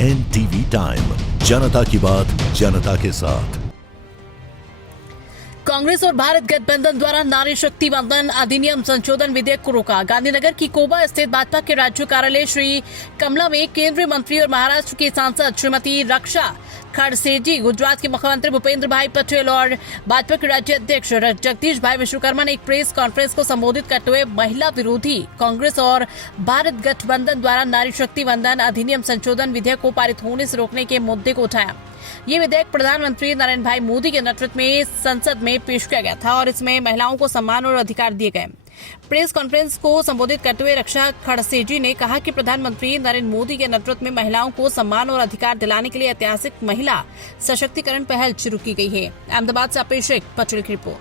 NTV time, जनता की बात जनता के साथ। कांग्रेस और भारत गठबंधन द्वारा नारी शक्ति वंदन अधिनियम संशोधन विधेयक को रोका। गांधीनगर की कोबा स्थित भाजपा के राज्य कार्यालय श्री कमला में केंद्रीय मंत्री और महाराष्ट्र की सांसद श्रीमती रक्षा खड़सेजी, गुजरात के मुख्यमंत्री भूपेंद्र भाई पटेल और भाजपा के राज्य अध्यक्ष जगदीश भाई विश्वकर्मा ने एक प्रेस कॉन्फ्रेंस को संबोधित करते हुए महिला विरोधी कांग्रेस और भारत गठबंधन द्वारा नारी शक्ति वंदन अधिनियम संशोधन विधेयक को पारित होने से रोकने के मुद्दे को उठाया। ये विधेयक प्रधानमंत्री नरेंद्र भाई मोदी के नेतृत्व में संसद में पेश किया गया था और इसमें महिलाओं को सम्मान और अधिकार दिए गए। प्रेस कॉन्फ्रेंस को संबोधित करते हुए रक्षा खड़सेजी ने कहा कि प्रधानमंत्री नरेंद्र मोदी के नेतृत्व में महिलाओं को सम्मान और अधिकार दिलाने के लिए ऐतिहासिक महिला सशक्तिकरण पहल शुरू की गई है। अहमदाबाद से अपेक्षित पटेल की रिपोर्ट।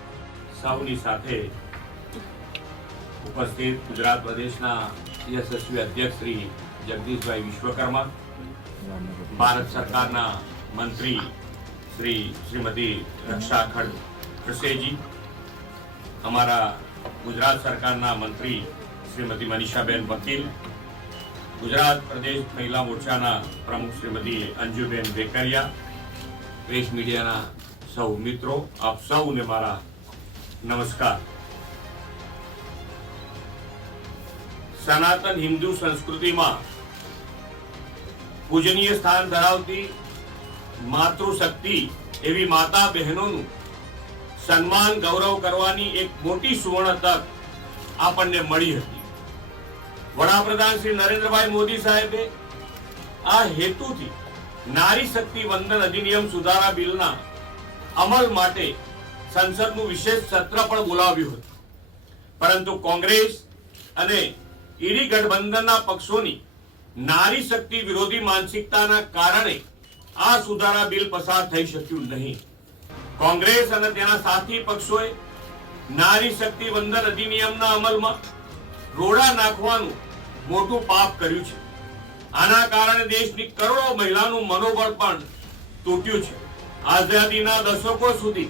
સૌની સાથે ઉપસ્થિત ગુજરાત પ્રદેશના યશસ્વી અધ્યક્ષ શ્રી જગદીશભાઈ વિશ્વકર્મા, ભારત સરકારના મંત્રી શ્રીમતી રક્ષા ખડસેજી, અમારા ગુજરાત સરકારના મંત્રી શ્રીમતી મનીષાબેન વકીલ, ગુજરાત પ્રદેશ મહિલા મોરચાના પ્રમુખ શ્રીમતી અંજુબેન વેકરિયા, પ્રેસ મીડિયાના સૌ મિત્રો, આપ સૌને મારા નમસ્કાર। સનાતન હિન્દુ સંસ્કૃતિમાં પૂજનીય સ્થાન ધરાવતી માતૃશક્તિ એવી માતા બહેનોનું સન્માન ગૌરવ કરવાની એક મોટી સુવર્ણ તક આપણને મળી હતી। વડાપ્રધાન શ્રી નરેન્દ્રભાઈ મોદી સાહેબે આ હેતુથી નારી શક્તિ વંદન અધિનિયમ સુધારા બિલના અમલ માટે સંસદનું વિશેષ સત્ર પણ બોલાવ્યું હતું, પરંતુ કોંગ્રેસ અને ઈડી ગઠબંધનના પક્ષોની નારી શક્તિ વિરોધી માનસિકતાના કારણે આ સુધારા બિલ પસાર થઈ શક્યું નહીં। કોંગ્રેસ અને તેના સાથી પક્ષોએ નારી શક્તિ વંદન અધિનિયમના અમલમાં રોડા નાખવાનું મોટું પાપ કર્યું છે। આના કારણે દેશની કરોડો મહિલાનું મનોબળ પણ તૂટ્યું છે। આઝાદીના દશકો સુધી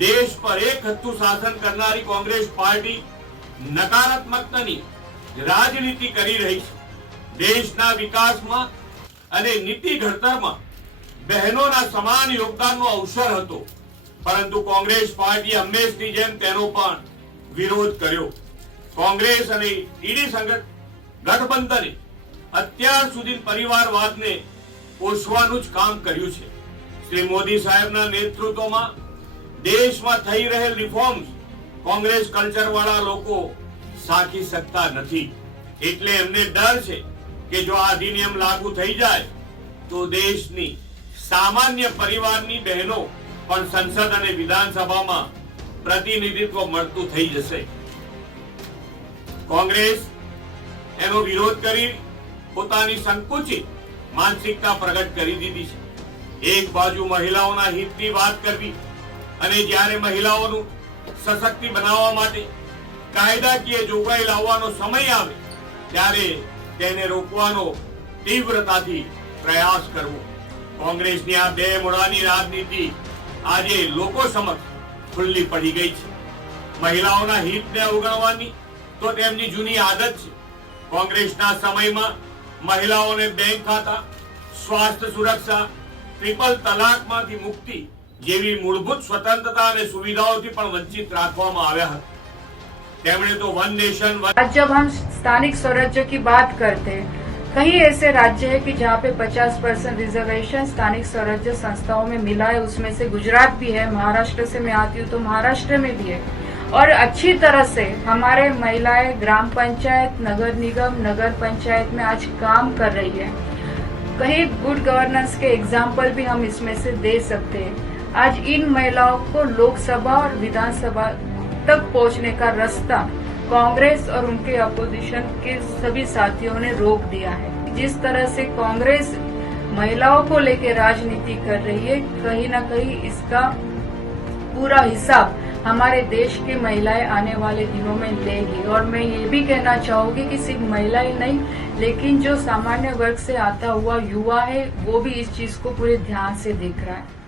દેશ પર એક હથ્થું શાસન કરનારી કોંગ્રેસ પાર્ટી નકારાત્મકતાની રાજનીતિ કરી રહી છે। દેશના વિકાસમાં અને નીતિ ઘડતરમાં બહેનોના સમાન યોગદાનનો અવસર હતો, પરંતુ કોંગ્રેસ પાર્ટીએ હંમેશની જેમ તેનો પણ વિરોધ કર્યો। કોંગ્રેસ અને ઈડી ગઠબંધને અત્યાર સુધી પરિવારવાદને પોષવાનું જ કામ કર્યું છે। શ્રી મોદી સાહેબના નેતૃત્વમાં દેશમાં થઈ રહેલ રિફોર્મ્સ કોંગ્રેસ કલ્ચરવાળા લોકો સાકી શકતા નથી, એટલે એમને ડર છે કે જો આ અધિનિયમ લાગુ થઈ જાય તો દેશની સામાન્ય પરિવારની બહેનો પણ સંસદ અને વિધાનસભામાં પ્રતિનિધિત્વ મળતું થઈ જશે। કોંગ્રેસ એનો વિરોધ કરી પોતાની સંકુચિત માનસિકતા પ્રગટ કરી દીધી છે। એક બાજુ મહિલાઓના હિતની વાત કરવી અને જ્યારે મહિલાઓનું સશક્તિ બનાવવા માટે કાયદાકીય જોગવાઈ લાવવાનો સમય આવે ત્યારે તેને રોકવાનો તીવ્રતાથી પ્રયાસ કરવો। કોંગ્રેસની આ બે મૂળાની રાજનીતિ આજે લોકો સમક્ષ ખુલ્લી પડી ગઈ છે। મહિલાઓના હિતને અવગણવાની તો તેમની જૂની આદત છે। કોંગ્રેસના સમયમાં મહિલાઓને બેંક ખાતા, સ્વાસ્થ્ય સુરક્ષા, ટ્રિપલ તલાકમાંથી મુક્તિ જેવી મૂળભૂત સ્વતંત્રતા અને સુવિધાઓથી પણ વંચિત રાખવામાં આવ્યા હતા। તેમણે તો વન नेशन आज जब हम स्थानिक स्वराज्य की बात करते हैं, कई ऐसे राज्य है कि जहाँ पे 50% रिजर्वेशन स्थानिक स्वराज्य संस्थाओं में मिला है। उसमें से गुजरात भी है, महाराष्ट्र से मैं आती हूँ तो महाराष्ट्र में भी है। और अच्छी तरह से हमारे महिलाएं ग्राम पंचायत, नगर निगम, नगर पंचायत में आज काम कर रही है। कई गुड गवर्नेंस के एग्जाम्पल भी हम इसमें से दे सकते हैं। आज इन महिलाओं को लोकसभा और विधानसभा तक पहुंचने का रास्ता कांग्रेस और उनके अपोजिशन के सभी साथियों ने रोक दिया है। जिस तरह से कांग्रेस महिलाओं को लेकर राजनीति कर रही है, कहीं न कहीं इसका पूरा हिसाब हमारे देश की महिलाएं आने वाले दिनों में लेगी। और मैं ये भी कहना चाहूंगी कि सिर्फ महिलाएं नहीं, लेकिन जो सामान्य वर्ग से आता हुआ युवा है वो भी इस चीज को पूरे ध्यान से देख रहा है।